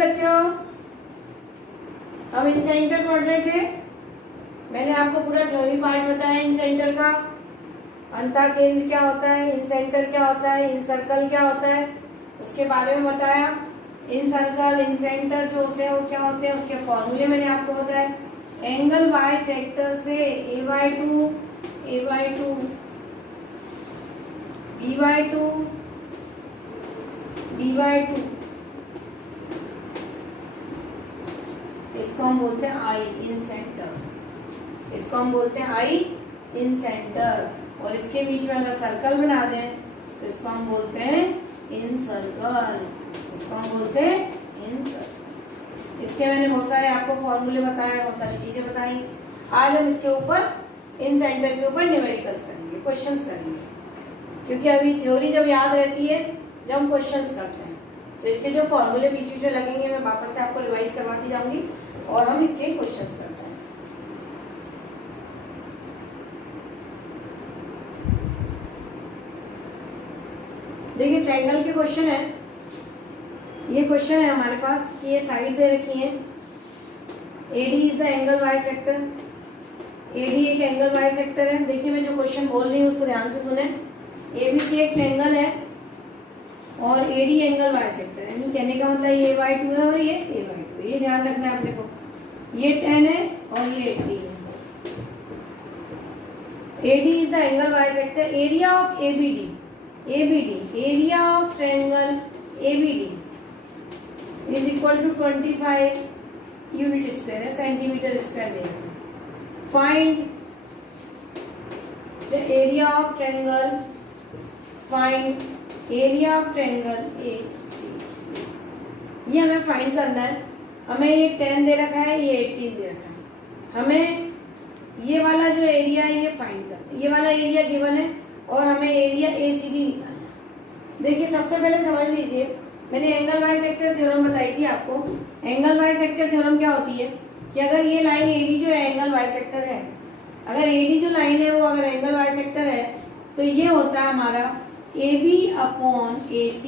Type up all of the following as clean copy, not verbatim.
बच्चों, हम इन सेंटर पढ़ रहे थे। मैंने आपको पूरा थ्योरी पार्ट बताया इन सेंटर का। अंतः केंद्र क्या होता है, इन सेंटर क्या होता है, इन सर्कल क्या होता है, उसके बारे में बताया। इन सर्कल इन सेंटर जो होते हैं वो क्या होते हैं, उसके फॉर्मूले मैंने आपको बताया। एंगल बाय सेक्टर से a/2 a/2 b/2 b/2, इसको हम बोलते हैं आई इन सेंटर। इसको हम बोलते हैं आई इन सेंटर। और इसके बीच में अगर सर्कल बना दें तो इसको हम बोलते हैं इन सर्कल। इसको हम बोलते हैं इन सर्कल। इसके मैंने बहुत सारे आपको फॉर्मूले बताए, बहुत सारी चीजें बताई। आज हम इसके ऊपर इन सेंटर के ऊपर न्यूमेरिकल्स करेंगे, क्वेश्चंस करेंगे, क्योंकि अभी थ्योरी जब याद रहती है जब हम क्वेश्चंस करते हैं, तो इसके जो फॉर्मूले बीच बीच में लगेंगे मैं वापस से आपको रिवाइज करवाती जाऊंगी और हम इसके क्वेश्चंस करते हैं। देखिए ट्रायंगल के क्वेश्चन है। ये क्वेश्चन है हमारे पास कि ये साइड दे रखी है। AD is the angle bisector. AD एक एंगल बाइसेक्टर है। देखिए मैं जो क्वेश्चन बोल रही हूँ उसको ध्यान से सुने। ABC एक ट्रायंगल है और AD एंगल बाइसेक्टर है। यानी कहने का मतलब ये a/2 है और ये a/2। ये ध्यान रखना है अपने को। ये 10 है और ये 18 है। AD is the angle bisector. Area of ABD area of triangle ABD is equal to 25 unit square है, सेंटीमीटर स्क्वायर देगा। Find the area of triangle, find area of triangle AC। ये हमें फाइंड करना है। हमें ये 10 दे रखा है, ये 18 दे रखा है। हमें ये वाला जो एरिया है ये फाइंड करना है। ये वाला एरिया गिवन है और हमें एरिया ACD निकालना है। देखिए सबसे पहले समझ लीजिए, मैंने एंगल बाइसेक्टर थ्योरम बताई थी आपको। एंगल बाइसेक्टर थ्योरम क्या होती है कि अगर ये लाइन AD जो है एंगल बाइसेक्टर है, अगर AD जो लाइन है वो अगर एंगल बाइसेक्टर है तो ये होता है हमारा AB upon AC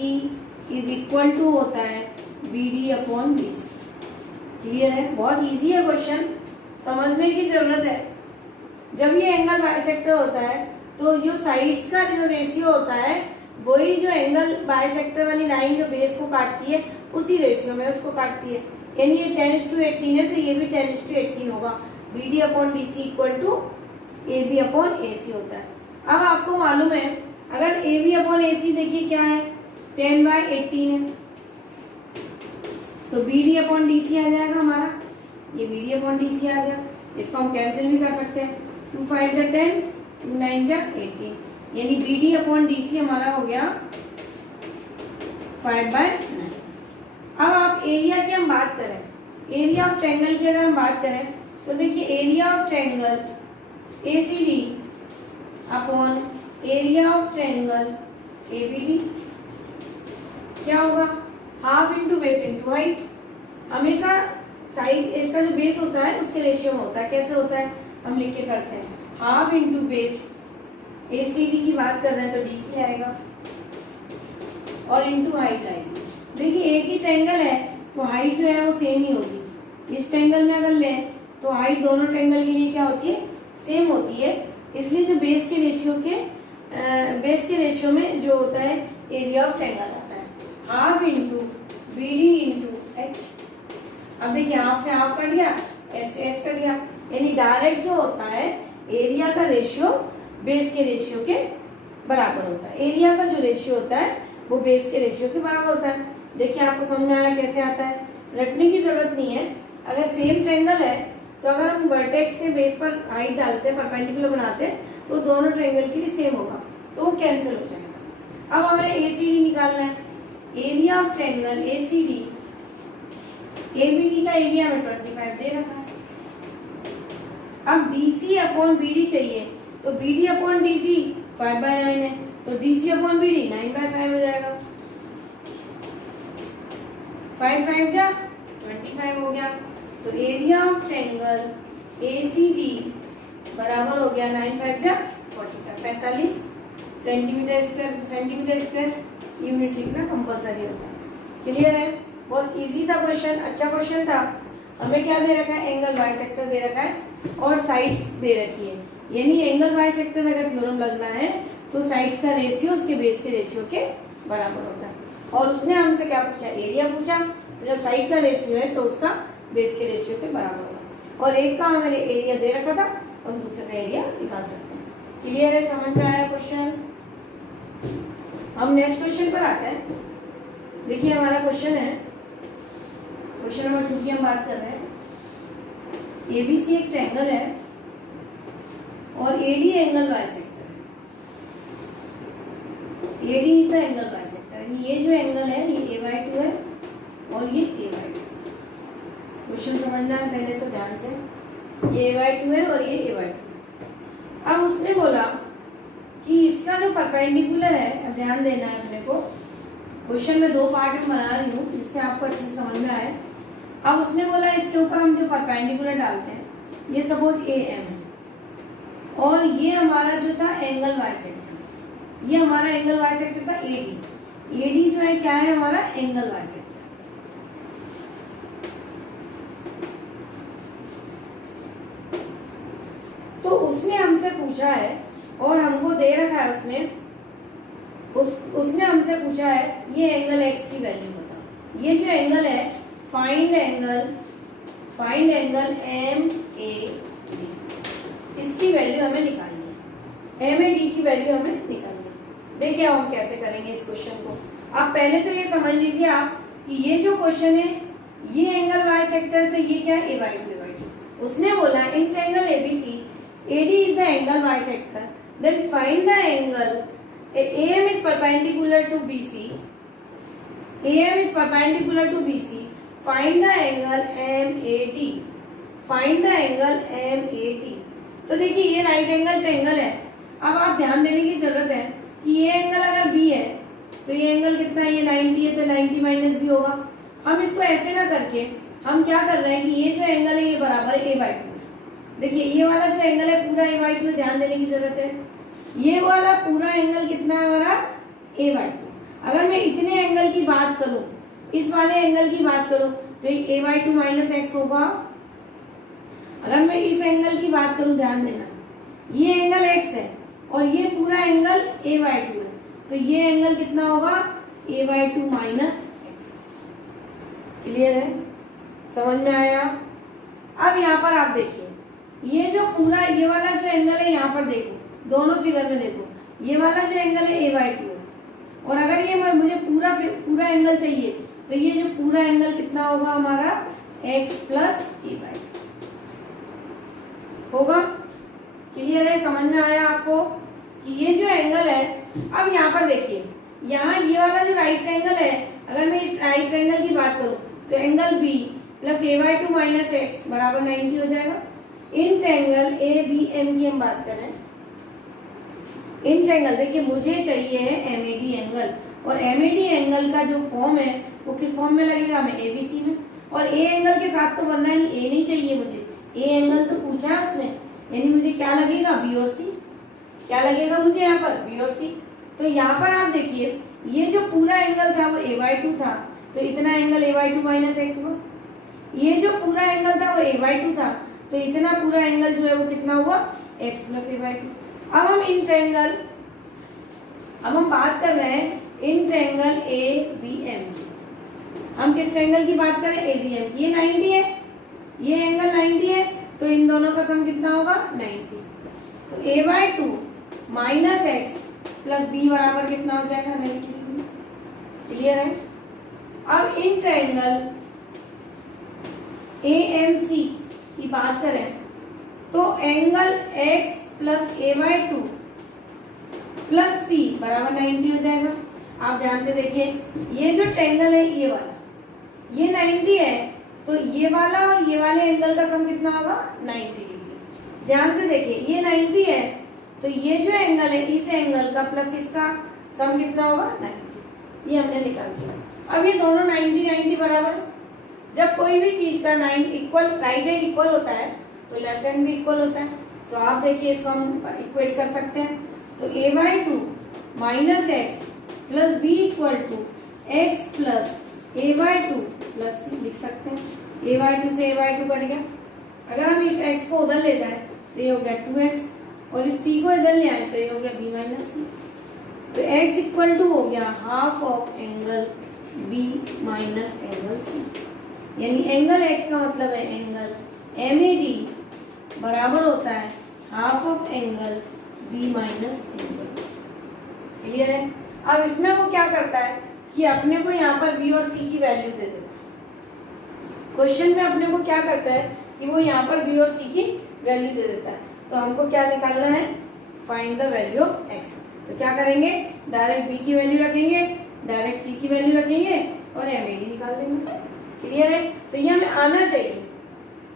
is equal to होता है BD अपॉन BC। क्लियर है? बहुत इजी है क्वेश्चन, समझने की जरूरत है। जब ये एंगल बाइसेक्टर होता है तो जो साइड्स का जो रेशियो होता है वही जो एंगल बाइसेक्टर वाली लाइन जो बेस को काटती है उसी रेशियो में उसको काटती है। यानी ये 10:18 है तो ये भी 10:18 होगा। BD upon DC equal to AB upon AC होता है। अब आपको मालूम है अगर AB अपॉन AC देखिए क्या है, 10/18 है, तो BD अपॉन DC आ जाएगा हमारा। ये BD अपॉन DC आ गया। इसको हम कैंसिल भी कर सकते हैं। 2 5 जा 10, 2 9 जा 18, यानी BD अपॉन DC हमारा हो गया 5/9। अब आप एरिया की हम बात करें, एरिया ऑफ ट्रायंगल की अगर हम बात करें तो देखिए area of triangle ACD upon area of triangle ABD क्या होगा, half into base into height. हमेशा साइड इसका जो बेस होता है उसके रेशियो में होता है। कैसे होता है हम लिख के करते हैं, हाफ इंटू बेस। ACD की बात कर रहे हैं तो DC आएगा और इंटू हाइट आएगी। देखिए एक ही ट्रायंगल है तो हाइट जो है वो सेम ही होगी। इस ट्रायंगल में अगर लें तो हाइट दोनों ट्रायंगल के लिए क्या होती है, सेम होती है। इसलिए जो बेस के रेशियो में जो होता है एरिया ऑफ ट्रायंगल आता है, half into BD into H। अब देखिए हाफ से हाफ कट गया, H से H कट गया, यानी डायरेक्ट जो होता है एरिया का रेशियो बेस के रेशियो के बराबर होता है। एरिया का जो रेशियो होता है वो बेस के रेशियो के बराबर होता है। देखिए आपको समझ में आया कैसे आता है, रटने की जरूरत नहीं है। अगर सेम ट्रायंगल है तो अगर हम वर्टेक्स से बेस पर हाइट डालते हैं, परपेंडिकुलर बनाते हैं, तो दोनों ट्रायंगल के लिए सेम होगा, तो वो कैंसिल हो जाएगा। अब हमें ACD निकालना है। Area of triangle ACD, ABD का एरिया में 25 दे रखा है। अब BC अपॉन BD चाहिए तो BD अपॉन DC 5/9 है, तो DC अपॉन BD 9/5 हो जाएगा। 5 5 जा 25 हो गया। तो एरिया ऑफ ट्रायंगल ACD बराबर हो गया 9 5 जा 45 centimetre square. Centimetre square unit लिखना कंपलसरी होता है। क्लियर है? बहुत इजी था क्वेश्चन, अच्छा क्वेश्चन था। हमें क्या दे रखा है, एंगल बाइसेक्टर दे रखा है और साइड्स दे रखी है, यानी एंगल बाइसेक्टर अगर थ्योरम लगना है तो साइड्स का रेशियो उसके बेस के रेशियो के बराबर होता है। और उसने हमसे क्या पूछा, एरिया पूछा, तो जब साइड का रेशियो है तो उसका बेस के रेशियो के बराबर होगा। और एक का हमें एरिया दे रखा था और दूसरे का एरिया निकाल सकते हैं। क्लियर है, समझ में आया क्वेश्चन? हम नेक्स्ट क्वेश्चन पर आते हैं। देखिए हमारा क्वेश्चन है, क्वेश्चन नंबर 2 की हम बात कर रहे हैं। एबीसी एक ट्रायंगल है और एडी एंगल बाइसेक्टर है। A D is the angle bisector, यानी ये जो एंगल है ये a/2 है और ये a/2। क्वेश्चन समझना है पहले तो ध्यान से, ये a/2 है और ये a/2। अब उसने बोला कि इसका जो परपेंडिकुलर है, अब ध्यान देना है अपने को, क्वेश्चन में 2 पार्ट में बना रही हूँ जिससे आपको अच्छे से समझ में आए। अब उसने बोला इसके ऊपर हम जो परपेंडिकुलर डालते हैं, ये सपोज ए एम है और ये हमारा जो था एंगल बाइसेक्टर, ये हमारा एंगल बाइसेक्टर था एडी। एडी जो है क्या है, हमारा एंगल बाइसेक्टर। तो उसने हमसे पूछा है और हमको दे रखा है उसने हमसे पूछा है ये एंगल एक्स की वैल्यू बताओ। ये जो एंगल है, find angle M A D, इसकी वैल्यू हमें निकालनी है। एम ए डी की वैल्यू हमें निकालनी है। देखिए हम कैसे करेंगे इस क्वेश्चन को। आप पहले तो ये समझ लीजिए आप कि ये जो क्वेश्चन है ये एंगल बाइसेक्टर, तो ये क्या है, a/2। उसने बोला in triangle ABC AD is the angle bisector, then find the angle AM is perpendicular to BC, AM is perpendicular to BC, find the angle MAD, find the angle MAD। तो देखिए ये right angle triangle है। अब आप ध्यान देने की जरूरत है कि ये एंगल अगर B है तो ये एंगल कितना है, ये 90 है, तो 90 माइनस B होगा। हम इसको ऐसे ना करके हम क्या कर रहे हैं कि ये जो एंगल है ये बराबर है a/2। देखिए ये वाला जो एंगल है पूरा a/2 में, ध्यान देने की जरूरत है। ये वाला पूरा एंगल कितना है हमारा, a/2। अगर मैं इतने एंगल की बात करूं, इस वाले एंगल की बात करूं तो ये a/2 माइनस एक्स होगा। अगर मैं इस एंगल की बात करूं, ध्यान देना, ये एंगल x है और ये पूरा एंगल a/2 है, तो ये एंगल कितना होगा, a/2 माइनस एक्स। क्लियर है, समझ में आया? अब यहाँ पर आप देखिए ये जो पूरा ये वाला जो एंगल है, यहाँ पर देखो दोनों फिगर में देखो, ये वाला जो एंगल है a/2 है और अगर ये मुझे पूरा एंगल चाहिए तो ये जो पूरा एंगल कितना होगा हमारा, x प्लस a/2 होगा। क्लियर है, समझ में आया आपको कि ये जो एंगल है। अब यहाँ पर देखिए, यहाँ ये वाला जो राइट ट्रायंगल है, अगर मैं इस राइट ट्रायंगल की बात करूँ तो angle b plus a/2 minus x बराबर 90 हो जाएगा। इन ट्रायंगल ABM की हम बात करें, इन ट्रायंगल देखिए मुझे चाहिए है MAD एंगल, और MAD एंगल का जो फॉर्म है वो किस फॉर्म में लगेगा, हमें ABC में। और A एंगल के साथ तो बनना नहीं, A नहीं चाहिए मुझे, A एंगल तो पूछा है उसने, यानी मुझे क्या लगेगा, B और C। क्या लगेगा मुझे यहाँ पर, B और C। तो यहाँ पर आप देखिए ये जो पूरा एंगल था वो a/2 था, तो इतना एंगल a/2 माइनस एक्स हुआ। ये जो पूरा एंगल था वो a/2 था, तो इतना पूरा एंगल जो है वो कितना हुआ, x प्लस a/2। अब हम बात कर रहे हैं इन ट्रायंगल ABM की। हम किस ट्रायंगल की बात करें, ABM की। ये 90 है, ये एंगल 90 है, तो इन दोनों का सम कितना होगा, 90। तो a/2 minus x plus b बराबर कितना हो जाएगा, 90। क्लियर है? अब इन ट्रायंगल AMC की बात करें तो angle x plus a/2 plus c बराबर 90 हो जाएगा। आप ध्यान से देखिए ये जो ट्रायंगल है ये वाला, ये 90 है, तो ये वाला और ये वाले एंगल का सम कितना होगा, 90 डिग्री। ध्यान से देखिए ये 90 है, तो ये जो एंगल है इस एंगल का प्लस इसका सम कितना होगा, 90। ये हमने निकाल दिया। अब ये दोनों 90 90 बराबर। जब कोई भी चीज का राइट हैंड इक्वल होता है तो लेफ्ट हैंड भी इक्वल होता है। तो आप देखिए इसको हम इक्वेट कर सकते हैं। तो a/2 minus x plus b equal to x plus a/2 plus c लिख सकते हैं। a/2 से a/2 कट गया। अगर हम इस x को उधर ले जाए तो ये हो गया 2x और इस c को इधर ले आए तो ये हो गया b माइनस c। तो x इक्वल टू हो गया half of angle b minus angle c, यानी एंगल x का मतलब है एंगल MAD बराबर होता है half of angle b minus angle c। Clear है? अब इसमें वो क्या करता है कि अपने को यहाँ पर b और c की वैल्यू दे देता है। क्वेश्चन में अपने को क्या करता है कि वो यहाँ पर b और c की वैल्यू दे देता है। तो हमको क्या निकालना है? Find the value of x। तो क्या करेंगे? डायरेक्ट b की वैल्यू रखेंगे, डायरेक्ट c की वैल्यू रखेंगे और MAD निकाल देंगे। क्लियर है? तो ये हमें आना चाहिए,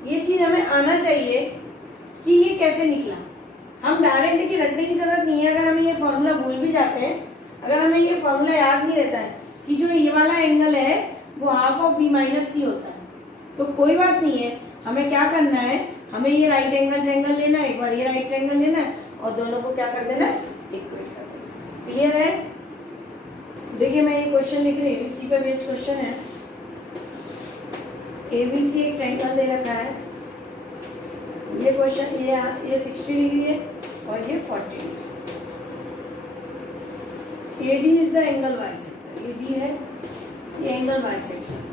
ये चीज हमें आना चाहिए कि ये कैसे निकला। हम डायरेक्ट देखिए रटने की जरूरत नहीं है। अगर हमें ये फॉर्मूला भूल भी जाते हैं, अगर हमें ये फॉर्मूला याद नहीं रहता है कि जो ये वाला एंगल है वो हाफ ऑफ b माइनस सी होता है, तो कोई बात नहीं है। हमें क्या करना है? हमें ये राइट एंगल ट्रायंगल लेना है, एक बार ये राइट ट्रायंगल लेना है और दोनों को क्या कर देना है? इक्वेट कर देना। क्लियर है? देखिए मैं ये क्वेश्चन लिख रही हूँ, इसी पे बेस्ड क्वेश्चन है। ABC एक ट्रायंगल दे रखा है। ये क्वेश्चन ये 60 डिग्री है और ये 40 degree. AD is the angle bisector, ये D है, ये एंगल बाइसेक्टर।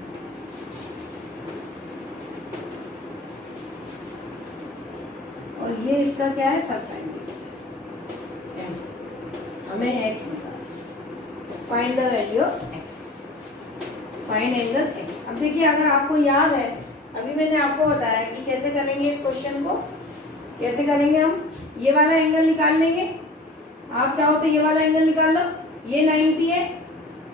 और ये इसका क्या है? परपेंडिकुलर। हमें x निकालना, find the value of x, find angle x। अब देखिए अगर आपको याद है, अभी मैंने आपको बताया कि कैसे करेंगे इस क्वेश्चन को। कैसे करेंगे? हम ये वाला एंगल निकाल लेंगे। आप चाहो तो ये वाला एंगल निकाल लो। ये 90 है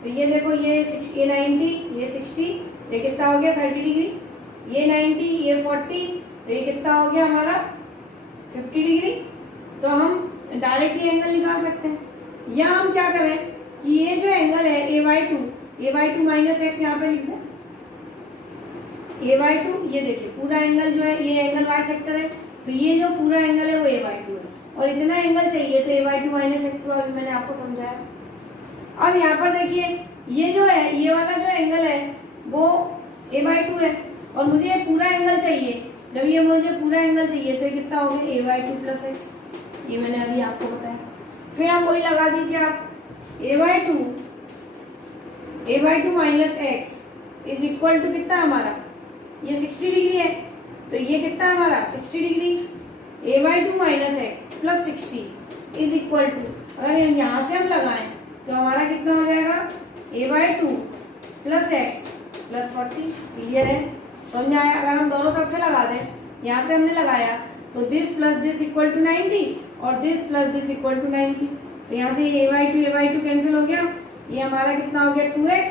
तो ये देखो ये 90, ये 60, ये कितना हो गया? 30 डिग्री। ये 90, ये 40, तो ये कितना हो गया हमारा? 50 डिग्री। तो हम डायरेक्ट ये एंगल निकाल सकते हैं। या हम क्या करें कि ये जो एंगल है a/2 माइनस एक्स यहाँ पे लिख दें। a/2 ये देखिए पूरा एंगल जो है, ये एंगल बाइसेक्टर है, तो ये जो पूरा एंगल है वो a/2 है और इतना एंगल चाहिए तो a/2 माइनस एक्स को अभी मैंने आपको समझाया। अब यहाँ पर देखिए ये जो है, ये वाला जो एंगल है वो a/2 है और मुझे ये पूरा एंगल चाहिए। जब ये मुझे पूरा एंगल चाहिए तो ये कितना हो गया? a/2 plus x. ये मैंने अभी आपको बताया। फिर आप वही लगा दीजिए आप, a/2 minus x is equal to कितना हमारा? ये 60 डिग्री है तो ये कितना हमारा? 60 degree. a/2 minus x plus 60 is equal to, अगर यहाँ से हम लगाएं तो हमारा कितना हो जाएगा? a/2 plus x plus 40। Clear है? समझ आया? अगर हम दोनों तरफ से लगा दें, यहाँ से हमने लगाया तो this plus this equal to 90 और this plus this equal to 90। तो यहाँ से a/2 कैंसिल हो गया। ये हमारा कितना हो गया? 2x।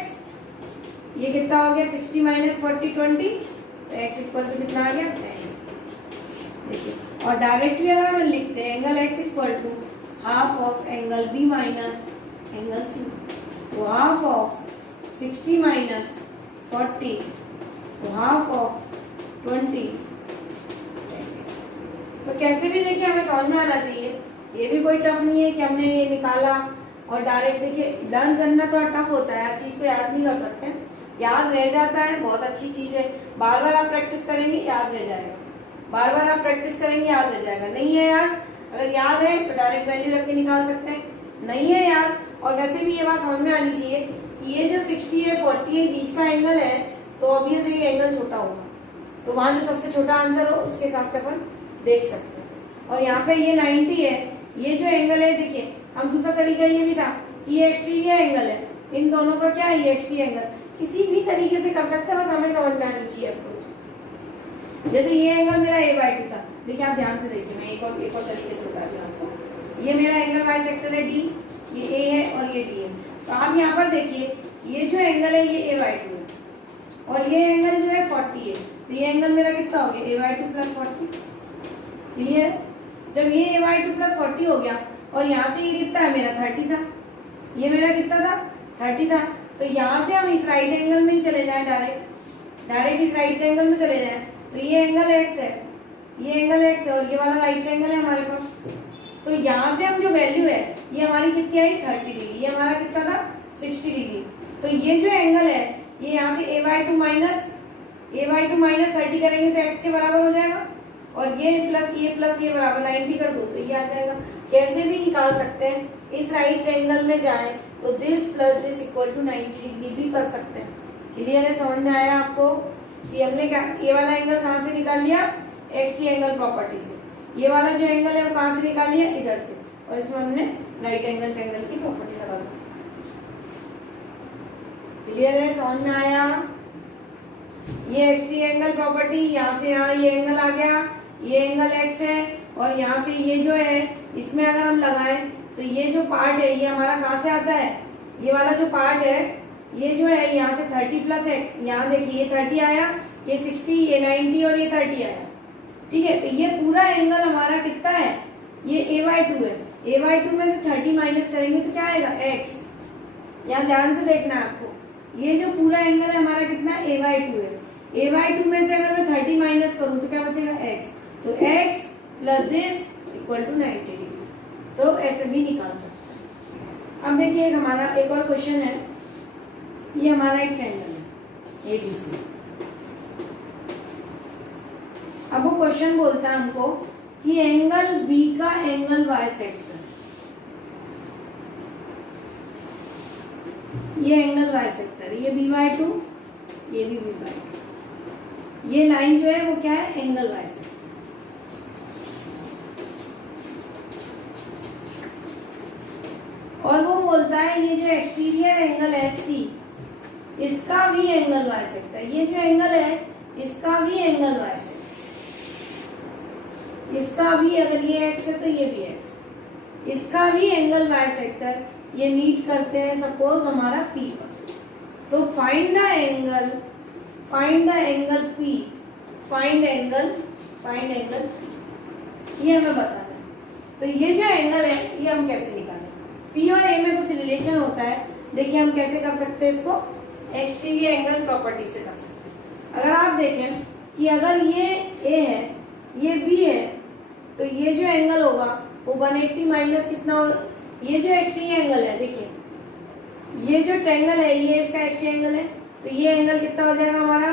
ये कितना हो गया? 60 माइनस 40 20, तो x इक्वल टू कितना आ गया? 10। देखिए, और डायरेक्ट भी अगर हम लिखते हैं angle x equal to half of angle b minus angle c, तो हाफ ऑफ 60 माइनस 40 तो हाफ ऑफ 20। तो कैसे भी देखिए हमें समझ में आना चाहिए। ये भी कोई टफ नहीं है कि हमने ये निकाला और डायरेक्ट। देखिए लर्न करना थोड़ा टफ होता है, हर चीज़ को याद नहीं कर सकते, याद रह जाता है, बहुत अच्छी चीज़ है। बार बार आप प्रैक्टिस करेंगे याद रह जाएगा, बार बार आप प्रैक्टिस करेंगे याद रह जाएगा। नहीं है याद, अगर याद है तो डायरेक्ट वैल्यू रख के निकाल सकते हैं। नहीं है याद, और वैसे भी ये बात समझ में आनी चाहिए कि ये जो 60 है 40 है बीच का एंगल है, तो ऑब्वियसली ये एंगल छोटा होगा, तो वहाँ जो सबसे छोटा आंसर हो उसके हिसाब से अपन देख सकते हैं। और यहाँ पे ये 90 है, ये जो एंगल है देखिए, हम दूसरा तरीका ये भी था कि ये एक्सटीरियर एंगल है, इन दोनों का क्या है? ये एक्सटीरियर एंगल किसी भी तरीके से कर सकते हैं, बस हमें समझ में आनी चाहिए अप्रोच। जैसे ये एंगल मेरा a/2 था, देखिए आप ध्यान से देखिए, मैं एक और तरीके से बता रही हूँ आपको। ये मेरा एंगल बाइसेक्टर है d, ये a है और ये d है। तो आप यहाँ पर देखिए ये जो एंगल है ये a/2 है और ये एंगल जो है 40 है, तो ये एंगल मेरा कितना हो गया? a/2 plus 40। क्लियर? जब ये a/2 प्लस 40 हो गया और यहाँ से ये कितना है मेरा? 30 था। ये मेरा कितना था? 30 था। तो यहाँ से हम इस राइट एंगल में ही चले जाएं, डायरेक्ट इस राइट एंगल में चले जाएं, तो ये एंगल x है, ये एंगल x है और ये वाला राइट एंगल है हमारे पास। तो यहाँ से हम जो वैल्यू है ये हमारी कितनी आई? 30 डिग्री। ये हमारा कितना था? 60 डिग्री। तो ये जो एंगल है ये यहाँ से a/2 माइनस 30 करेंगे तो x के बराबर हो जाएगा, और ये प्लस ये बराबर 90 कर दो तो ये आ जाएगा। कैसे भी निकाल सकते हैं, इस राइट ट्रायंगल में जाएं तो this plus this equal to 90 degree भी कर सकते हैं। क्लियर है, समझ में आया आपको कि हमने क्या ये वाला एंगल कहाँ से निकाल लिया, एक्स ट्रायंगल प्रॉपर्टी से, ये वाला जो एंगल है वो कहाँ से निकाल लिया, इधर से, और इसमें हमने राइट एंगल ट्रायंगल की प्रॉपर्टी लगा दी। क्लियर है, समझ में आया। ये एक्स ट्रायंगल प्रॉपर्टी, यहाँ से यहाँ ये एंगल आ गया, ये एंगल एक्स है, और यहाँ से ये जो है इसमें अगर हम लगाएं तो ये जो पार्ट है ये हमारा कहाँ से आता है, ये वाला जो पार्ट है ये जो है यहाँ से 30 प्लस एक्स, यहाँ देखिए ये 30 आया, ये 60, ये 90 और ये 30 आया। ठीक है, तो ये पूरा एंगल हमारा कितना है, ये a/2 है। a/2 में से 30 माइनस करेंगे तो क्या आएगा, x। यहाँ ध्यान से देखना है आपको, ये जो पूरा एंगल है हमारा कितना है, a/2 है। a/2 में से अगर मैं 30 माइनस करूँ तो क्या बचेगा, x। तो x plus this equal to 90 degree. तो ऐसे भी निकाल सकते हैं। अब देखिए एक हमारा एक और क्वेश्चन है, ये हमारा एक ट्रायंगल है ABC। अब वो क्वेश्चन बोलता है हमको कि एंगल B का एंगल y सेट कर। ये एंगल y सेट कर, ये b/2, ये भी b/2। ये लाइन जो है वो क्या है, एंगल y सेट। और वो बोलता है ये जो एक्सटीरियर एंगल है C, इसका भी एंगल y सेट है। ये जो एंगल है इसका भी एंगल y सेट, इसका भी, अगर ये x है तो ये भी x, इसका भी एंगल y सेक्टर ये मीट करते हैं सपोज हमारा P पर। तो find the angle P, find angle P, ये हमें बताना है। तो ये जो एंगल है ये हम कैसे निकालें, P और A में कुछ रिलेशन होता है। देखिए हम कैसे कर सकते हैं इसको, एक्सटीरियर एंगल प्रॉपर्टी से कर सकते हैं। अगर आप देखें कि अगर ये A है ये B है तो ये जो एंगल होगा वो 180 माइनस कितना होगा, ये जो एक्सटीरियर एंगल है, देखिए ये जो ट्रायंगल है ये इसका एक्सटीरियर एंगल है, तो ये एंगल कितना हो जाएगा हमारा,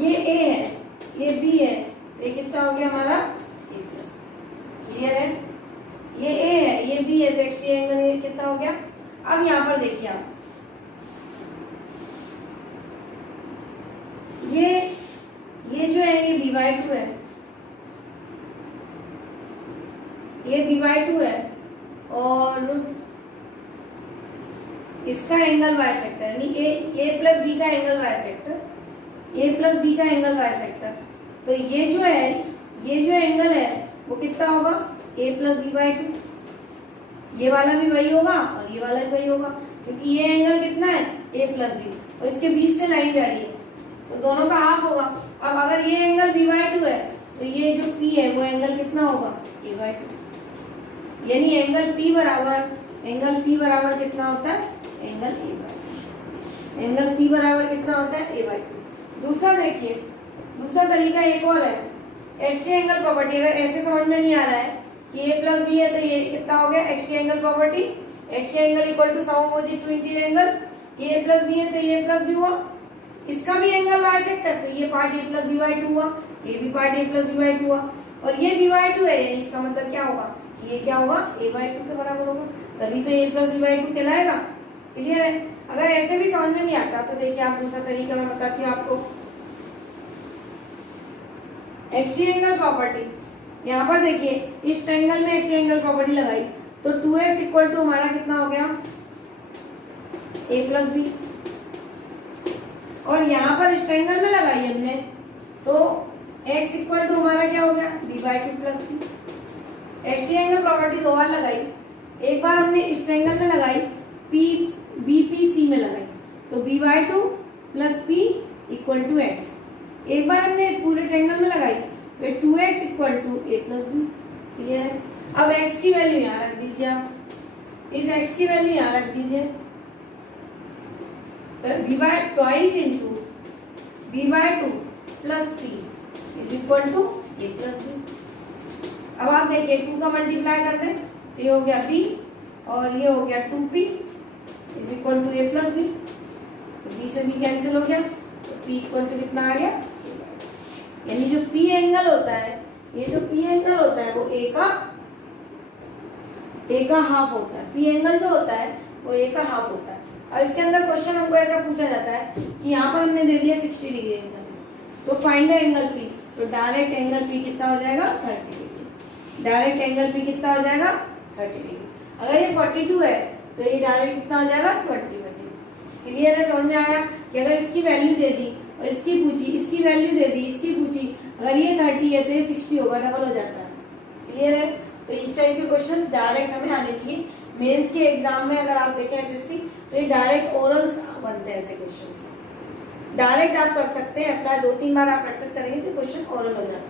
ये A है ये B है, तो ये कितना हो गया हमारा A प्लस। क्लियर है, ये A है ये B है, तो एक्सटीरियर एंगल ये कितना हो गया। अब यहाँ पर देखिए आप, ये जो है ये b/2 है, ये b/2 है, और इसका एंगल y सेक्टर यानी a प्लस b का angle y sector, a plus b का एंगल y सेक्टर। तो ये जो है ये जो एंगल है वो कितना होगा, a प्लस b/2। ये वाला भी वही होगा और ये वाला भी वही होगा, क्योंकि ये एंगल कितना है, a प्लस b, और इसके बीच से लाइन जा रही है तो दोनों का हाफ होगा। अब अगर ये एंगल b/2 है तो ये जो p है वो एंगल कितना होगा, a/2। यानी एंगल p बराबर कितना होता है, एंगल a/2। एंगल p बराबर कितना होता है, a/2। दूसरा देखिए, दूसरा तरीका एक और है, एक्सटीरियर एंगल प्रॉपर्टी। अगर ऐसे समझ में नहीं आ रहा है कि a प्लस b है तो ये कितना हो गया, exterior angle property, exterior angle equal to sum opposite to interior angle. a plus b है तो a प्लस b हुआ, इसका भी एंगल y सेक्टर, तो ये पार्ट a प्लस b/2 हुआ, ये भी पार्ट a प्लस b/2 हुआ, और ये b/2 है यानी इसका मतलब क्या होगा, ये क्या होगा, a/2 के बराबर होगा, तभी तो a प्लस b/2 कहलाएगा। क्लियर है। अगर ऐसे भी समझ में नहीं आता तो देखिए आप दूसरा तरीका मैं बताती हूँ आपको, एक्सटीरियर एंगल प्रॉपर्टी। यहाँ पर देखिए इस ट्रायंगल में एक्सटीरियर एंगल प्रॉपर्टी लगाई तो 2x इक्वल टू हमारा कितना हो गया, a प्लस b, और यहाँ पर इस ट्रायंगल में लगाई हमने तो x इक्वल टू हमारा क्या हो गया, b/2 plus b। Exterior angle property दो बार लगाई, एक बार हमने इस ट्रायंगल में लगाई BPC में लगाई तो b/2 plus p equal to x। एक बार हमने इस पूरे ट्रायंगल में लगाई तो 2x equal to a plus b। Clear है। अब x की वैल्यू यहाँ रख दीजिए, आप इस x की वैल्यू यहाँ रख दीजिए, तो b/2 plus p is equal to a plus b। अब आप देखिए 2 का मल्टीप्लाई कर दें तो ये हो गया b और ये हो गया 2p is equal to a plus b, तो b से b कैंसिल हो गया, तो p इक्वल टू कितना आ गया, यानी जो p एंगल होता है, ये जो p एंगल होता है वो a का हाफ होता है। p एंगल जो होता है वो a का हाफ होता है। और इसके अंदर क्वेश्चन हमको ऐसा पूछा जाता है कि यहाँ पर हमने दे दिया 60 डिग्री एंगल, तो फाइंड द एंगल p, तो डायरेक्ट एंगल p कितना हो जाएगा 30 डिग्री, डायरेक्ट एंगल p कितना हो जाएगा 30 डिग्री। अगर ये 42 है तो ये डायरेक्ट कितना हो जाएगा 20 डिग्री। क्लियर है, समझ में आया कि अगर इसकी वैल्यू दे दी और इसकी पूछी, इसकी वैल्यू दे दी, इसकी पूछी, अगर ये 30 है तो ये 60 होगा, डबल हो जाता है। क्लियर है, तो इस टाइप के क्वेश्चंस डायरेक्ट हमें आने चाहिए। मेंस के एग्जाम में अगर आप देखें एसएससी, तो ये डायरेक्ट ओरल बनते हैं ऐसे क्वेश्चंस, डायरेक्ट आप कर सकते हैं अप्लाई, 2-3 बार आप प्रैक्टिस करेंगे तो क्वेश्चन ओरल हो जाता है।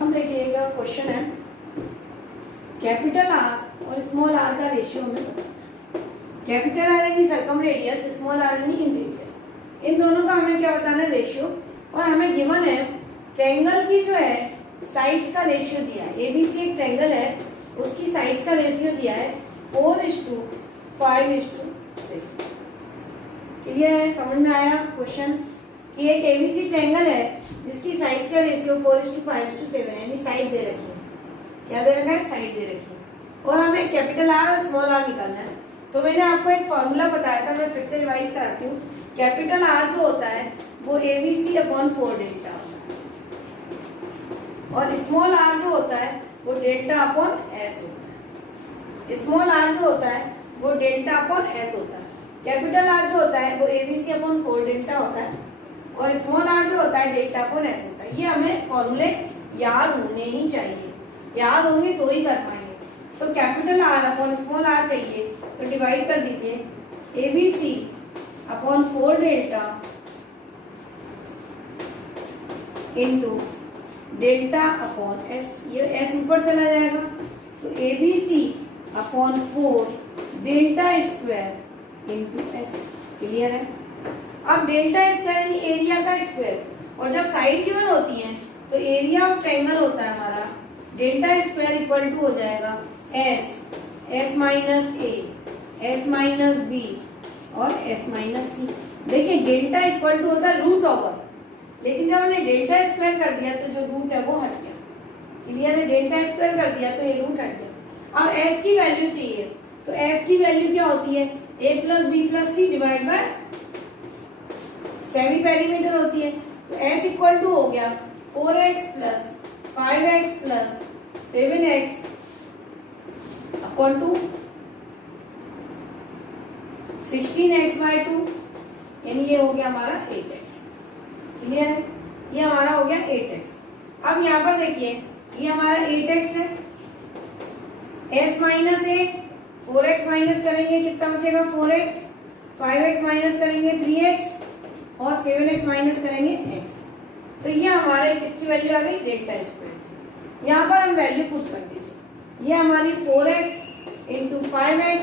हम देखिएगा क्वेश्चन है कैपिटल आर और स्मॉल आर का रेशियो में, कैपिटल आर यानी सर्कम रेडियस, स्मॉल आर यानी इन रेडियस, इन दोनों का हमें क्या बताना है रेशियो, और हमें गिवन है ट्रायंगल की जो है साइड्स का रेशियो दिया है। एबीसी एक ट्रायंगल है, उसकी साइड्स का रेशियो दिया है 4:5:6। क्लियर है, समझ में आया क्वेश्चन कि एक एबीसी ट्रायंगल है जिसकी साइड्स का रेशियो 4:5:7 है, यानी साइड दे रखी है, क्या दे रखा है, साइड दे रखी है, और हमें कैपिटल आर और स्मॉल आर निकालना है। तो मैंने आपको एक फॉर्मूला बताया था, मैं फिर से रिवाइज कराती हूँ। कैपिटल आर जो होता है वो ABC/4 डेल्टा होता है, और स्मॉल आर जो होता है वो डेल्टा/S होता है। स्मॉल आर जो होता है वो डेल्टा/S होता है, कैपिटल आर जो होता है वो ABC/4 डेल्टा होता है, और स्मॉल आर जो होता है डेल्टा/S होता है। ये हमें फॉर्मूले याद होने ही चाहिए, याद होंगे तो ही कर पाएंगे। तो capital R upon small r चाहिए, तो डिवाइड कर दीजिए ABC/4 डेल्टा इंटू डेल्टा/S, ये S ऊपर चला जाएगा, तो ABC/4 delta square into S। Clear है, अब डेल्टा स्क्वायर यानी एरिया का स्क्वायर, और जब साइड गिवन होती है तो एरिया ऑफ ट्रायंगल होता है हमारा डेल्टा स्क्वायर इक्वल टू हो जाएगा S minus A, S minus B और S माइनस C। देखिए डेल्टा इक्वल टू होता है रूट ओवर, लेकिन जब हमने डेल्टा स्क्वायर कर दिया तो जो रूट है वो हट गया। क्लियर है, डेल्टा स्क्वायर कर दिया तो ये रूट हट गया। अब S की वैल्यू चाहिए, तो S की वैल्यू क्या होती है, A plus B plus C divide by semi perimeter होती है, तो S इक्वल टू हो गया 4x plus 5x plus 7x upon 2 16x/2, यानी ये हो गया हमारा 8x। क्लियर है, ये हमारा हो गया 8x। अब यहाँ पर देखिए ये हमारा 8x है, s minus a, 4x minus करेंगे कितना बचेगा 4x, 5x माइनस करेंगे 3x और 7x माइनस करेंगे x। तो ये हमारे किसकी वैल्यू आ गई, डेल्टा स्क्वायर। यहाँ पर हम वैल्यू पुट कर दीजिए, ये हमारी 4x into 5x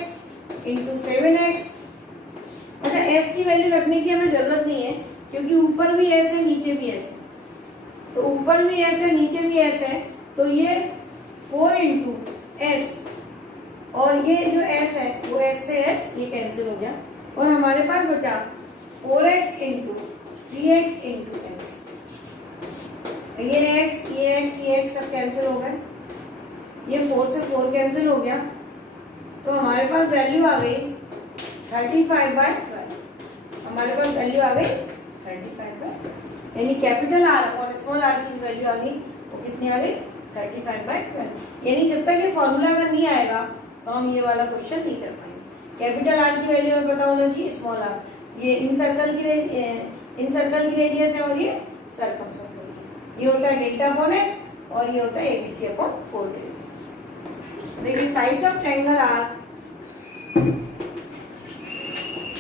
into 7x। अच्छा, s की वैल्यू रखने की हमें जरूरत नहीं है क्योंकि ऊपर भी s है नीचे भी s है, तो ऊपर भी s है नीचे भी s है, तो ये 4 इंटू s, और ये जो s है वो s से s ये कैंसिल हो गया, और हमारे पास बचा 4x into 3x into x। ये x सब कैंसिल हो गए, ये 4 से 4 कैंसिल हो गया, तो हमारे पास वैल्यू आ गई 35/12। हमारे पास वैल्यू आ गई 35/12, यानी कैपिटल आर और स्मॉल आर की वैल्यू आ गई वो कितनी आ गई 35/12। यानी जब तक ये फॉर्मूला अगर नहीं आएगा तो हम ये वाला क्वेश्चन नहीं कर पाएंगे। कैपिटल आर की वैल्यू हमें पता होना चाहिए, स्मॉल आर ये इन सर्कल की रेडियस है और ये सर्कम सर्कल की, ये होता है डेल्टा/S और ये होता है ABC/4 डेल्टा। देखिए sides of triangle are,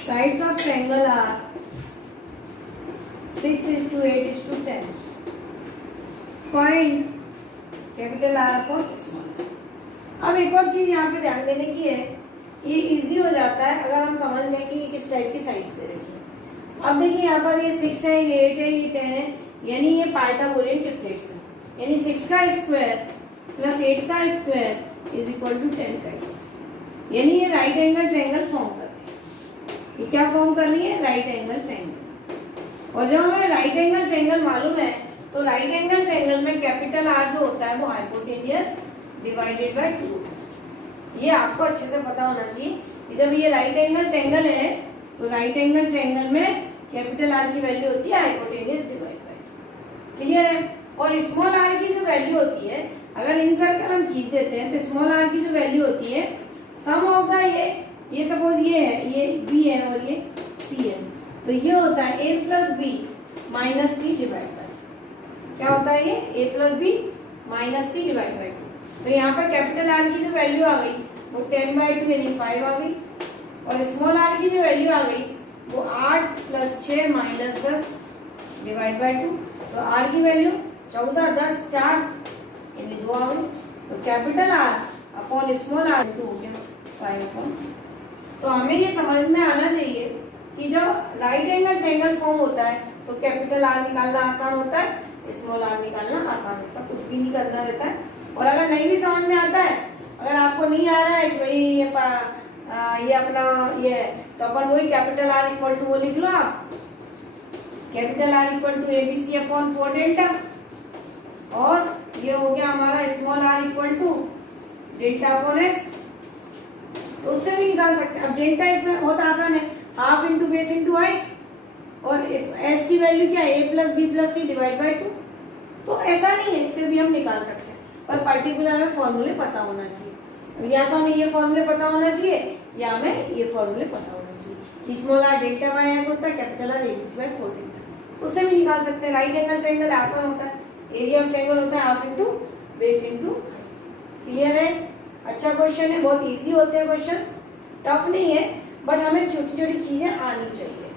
sides of triangle are 6:8:10. Find capital R upon small r. अब एक और चीज यहाँ पे ध्यान देने की है, ये इजी हो जाता है अगर हम समझ लें कि किस टाइप की साइड्स दे रखी है। अब देखिए यहाँ पर ये 6 है, ये 8 है, ये 10 है, यानी ये पाइथागोरियन ट्रिपलेट्स है, यानी 6 का स्क्वायर प्लस 8 का स्क्वायर इज इक्वल टू 10 का स्क्वायर। यानी ये राइट एंगल ट्रायंगल फॉर्म कर रही है। ये क्या फॉर्म कर रही है? Right angle triangle. और जब हमें राइट एंगल ट्रायंगल मालूम है तो राइट एंगल ट्रायंगल में कैपिटल आर जो होता है वो हाइपोटेनियस डिवाइडेड बाय 2। ये आपको अच्छे से पता होना चाहिए कि जब ये राइट एंगल ट्रायंगल है तो राइट एंगल ट्रायंगल में कैपिटल आर की वैल्यू होती है हाइपोटेनियस डिवाइड बाय। क्लियर है? और स्मॉल आर की जो वैल्यू होती है, अगर इन सर्कल हम खींच देते हैं तो स्मॉल आर की जो वैल्यू होती है सम ऑफ द ये सपोज ये है, ये बी है और ये सी है, तो ये होता है A plus B minus C divide by. क्या होता है ये? A plus B minus C divide by 2। तो यहाँ पर कैपिटल आर की जो वैल्यू आ गई वो 10/2 यानी 5 आ गई, और स्मॉल आर की जो वैल्यू आ गई वो 8 + 6 - 10 डिवाइड बाय 2। तो आर की वैल्यू 14, 10, 4 यानी 2 आ गई। तो capital R upon small r 2 हो गया 5/। तो हमें ये समझ में आना चाहिए कि जब राइट एंगल ट्रायंगल फॉर्म होता है तो कैपिटल आर निकालना आसान होता है, स्मॉल आर निकालना आसान होता है, कुछ भी नहीं करना रहता है। और अगर नहीं भी समझ में आता है, अगर आपको नहीं आ रहा है कि भाई ये अपना ये है, तो अपन वही कैपिटल आर इक्वल टू वो लिख लो आप, capital R equal to ABC upon 4 delta, और ये हो गया हमारा small r equal to delta upon S। तो उससे भी निकाल सकते हैं। अब डेल्टा इसमें बहुत आसान है, half into base into height, और S की वैल्यू क्या है? A plus b plus c divide by 2। तो ऐसा नहीं है, इससे भी हम निकाल सकते हैं, पर पर्टिकुलर हमें फॉर्मूले पता होना चाहिए। या तो हमें ये फॉर्मूले पता होना चाहिए या हमें ये फॉर्मूले पता होना चाहिए कि small r delta by S होता है, capital R ABC by 4 delta. उससे भी निकाल सकते हैं। राइट एंगल ट्रायंगल आसान होता है, एरिया ऑफ ट्रायंगल होता है half into base into height. Clear है? अच्छा क्वेश्चन है, बहुत इजी होते हैं क्वेश्चंस, टफ नहीं है, बट हमें छोटी छोटी चीजें आनी चाहिए।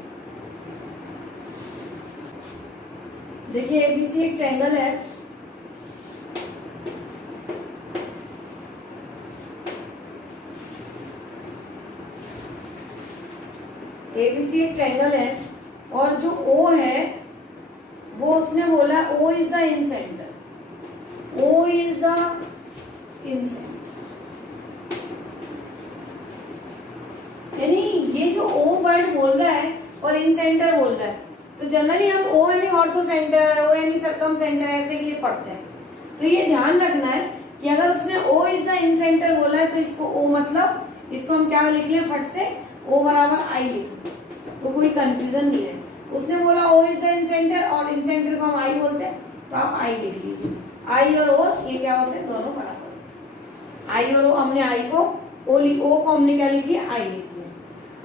देखिए ABC एक ट्रायंगल है, ABC एक ट्रायंगल है, और जो O है वो उसने बोला O is the in centre, O is the in centre. यानी ये जो O वर्ड बोल रहा है और इन सेंटर बोल रहा है, तो जनरली हम O यानी ऑर्थो सेंटर, O यानी सर्कम सेंटर ऐसे के लिए पढ़ते हैं। तो ये ध्यान रखना है कि अगर उसने O is the in centre बोला है तो इसको O मतलब इसको हम क्या लिख लें फट से, O बराबर I लिख, तो कोई कंफ्यूजन नहीं है। उसने बोला O is the in centre और इन सेंटर को हम I बोलते हैं, तो आप I लिख लीजिए। I और O ये क्या होते हैं? दोनों बराबर। I और O, हमने I को O को हमने क्या लिख लिया? I लिख लिया।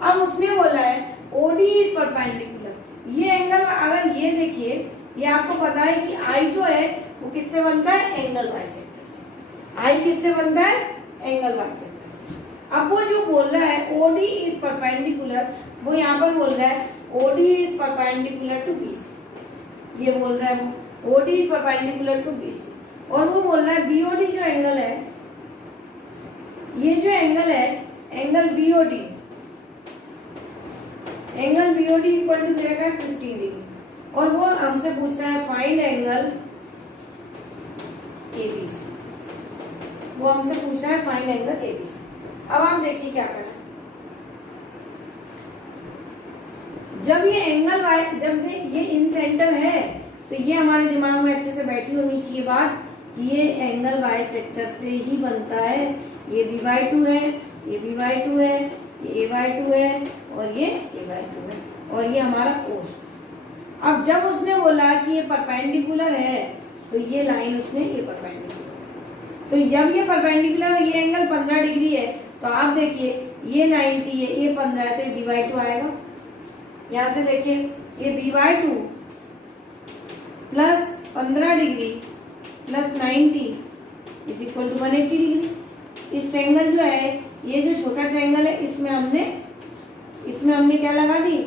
अब उसने बोला है OD इज परपेंडिकुलर। ये एंगल अगर ये देखिए, ये आपको पता है कि I जो है वो किससे बनता है? एंगल बाइसेक्टर से। I किससे बनता है? एंगल बाइसेक्टर से। अब वो जो बोल रहा है OD इज परपेंडिकुलर, वो यहाँ पर बोल रहा है OD is perpendicular to BC। ये बोल रहा है वो OD is perpendicular to BC, और वो बोल रहा है BOD जो एंगल है, ये जो एंगल है angle BOD, angle BOD equal to देगा 15 डिग्री, और वो हमसे पूछ रहा है फाइंड एंगल ABC। वो हमसे पूछ रहा है फाइंड एंगल ABC। अब आप देखिए क्या करना, जब ये एंगल जब ये इन सेंटर है तो ये हमारे दिमाग में अच्छे से बैठी होनी चाहिए बात, ये एंगल बाइसेक्टर से ही बनता है। ये B/2 है, ये B/2 है, ये A/2 है, और ये A/2 है, और ये हमारा O है। अब जब उसने बोला कि ये परपेंडिकुलर है तो ये लाइन उसने ये परपेंडिकुलर, तो जब ये परपेंडिकुलर है, ये एंगल 15 डिग्री है, तो आप देखिए ये 90 है, ये 15 है, तो ये B/2 आएगा। यहाँ से देखिए ये B/2 plus 15 degree plus 90 is equal to 180 degree. इस ट्रायंगल जो है, ये जो छोटा ट्रायंगल है, इसमें हमने क्या लगा दी?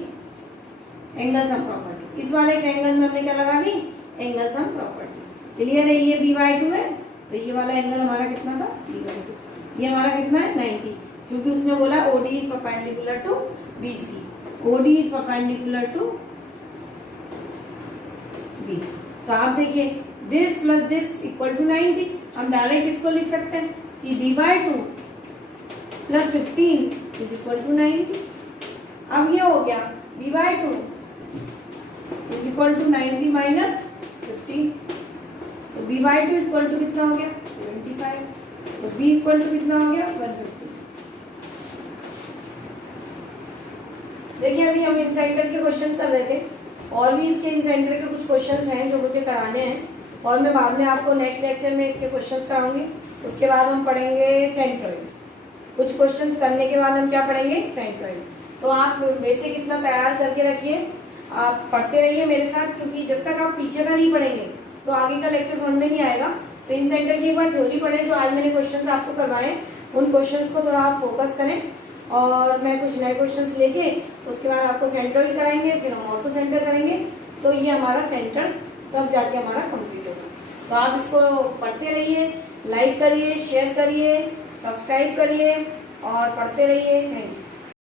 Angle sum property. इस वाले ट्रायंगल में हमने क्या लगा दी? Angle sum property. क्लियर है? ये B/2 है, तो ये वाला एंगल हमारा कितना था? B/2। ये हमारा कितना है? 90, क्योंकि उसने बोला OD is perpendicular to BC। OD is perpendicular to BC। तो आप देखिए this plus this equal to 90, हम डायरेक्ट इसको लिख सकते हैं। कि b/2 plus 15 is equal to 90। अब ये हो गया b/2 is equal to 90 minus 15, तो b/2 इक्वल टू कितना हो गया 75, तो b इक्वल टू कितना हो गया 150। देखिए अभी हम इन सेंटर के क्वेश्चन कर रहे थे, और भी इसके इन सेंटर के कुछ क्वेश्चंस हैं जो मुझे कराने हैं, और मैं बाद में आपको नेक्स्ट लेक्चर में इसके क्वेश्चंस कराऊंगी। उसके बाद हम पढ़ेंगे सेंट्रॉइड। कुछ क्वेश्चंस करने के बाद हम क्या पढ़ेंगे सेंट्रॉइड। तो आप बेसिक इतना तैयार करके रखिए, आप पढ़ते रहिए मेरे साथ, क्योंकि जब तक आप पीछे का नहीं पढ़ेंगे तो आगे का लेक्चर समझ में नहीं आएगा। तो इन सेंटर की एक बार थ्योरी पढ़े, जो आज मैंने क्वेश्चंस आपको करवाए उन क्वेश्चंस को थोड़ा आप फोकस करें, और मैं कुछ नए क्वेश्चंस लेके उसके बाद आपको सेंट्रॉइड कराएंगे, फिर हम ऑर्थो सेंटर करेंगे। तो ये हमारा सेंटर्स तब जाके हमारा कंप्लीट होगा। तो आप इसको पढ़ते रहिए, लाइक करिए, शेयर करिए, सब्सक्राइब करिए और पढ़ते रहिए। Thank you.